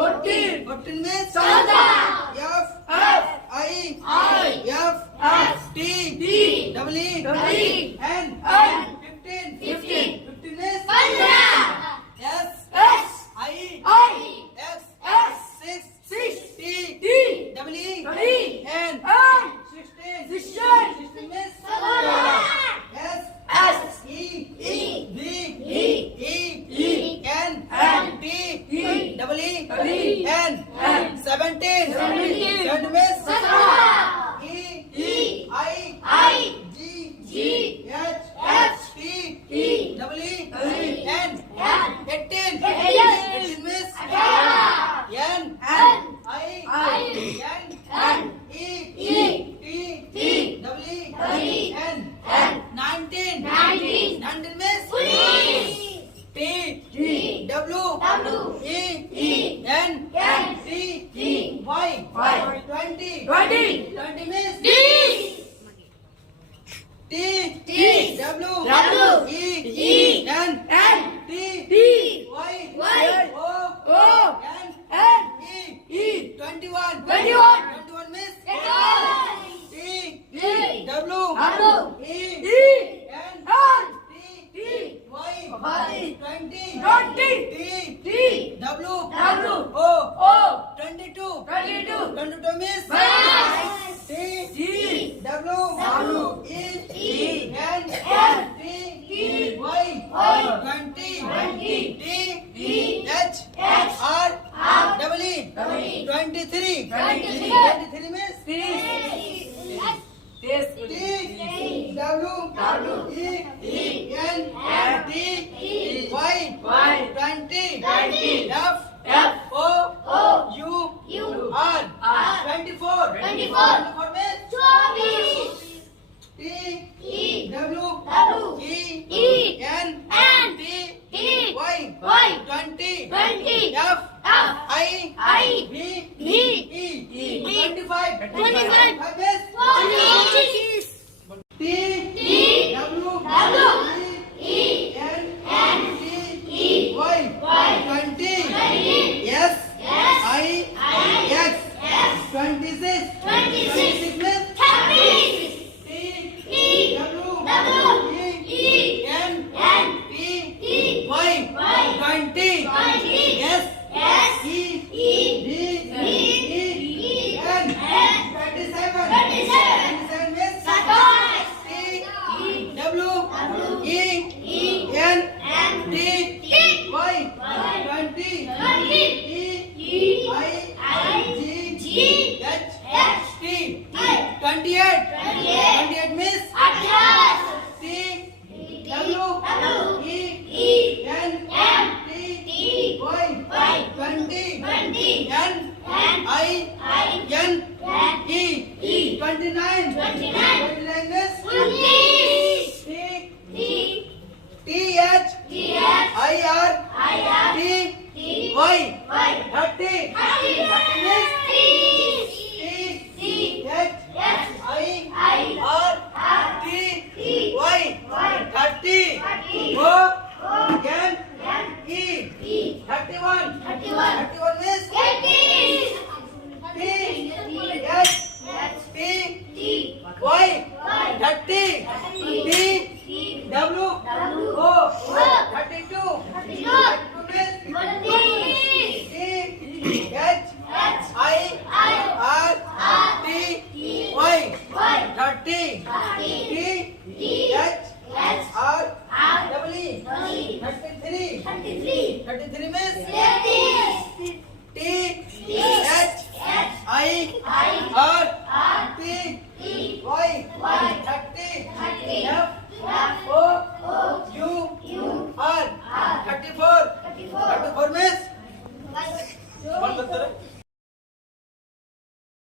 14 में 14 F I F T W N 15 में 15 S I X 6 T W N 16 में 17 S E V N T W N 17 में 17 E I G H T W N 18 में 18 N I N E T W N 19 में 19 T W E N T Y 20 में T W E N T Y O N E 21 में T W E N T Y 20 T W O 22 में T W E N T Y 20 T H R W 23 में T W E N T Y 20 F O U R 24 में T W E N T Y 20 F I V E 25 T W E N T Y 20 S I X 26 में T W E N T Y 20 S E D E N 27 में T W E N T Y 20 E I G H T 28 में T W E N T Y 20 N I N E 29 में T H I R T Y 30 में T H I R T Y 30 O N E 31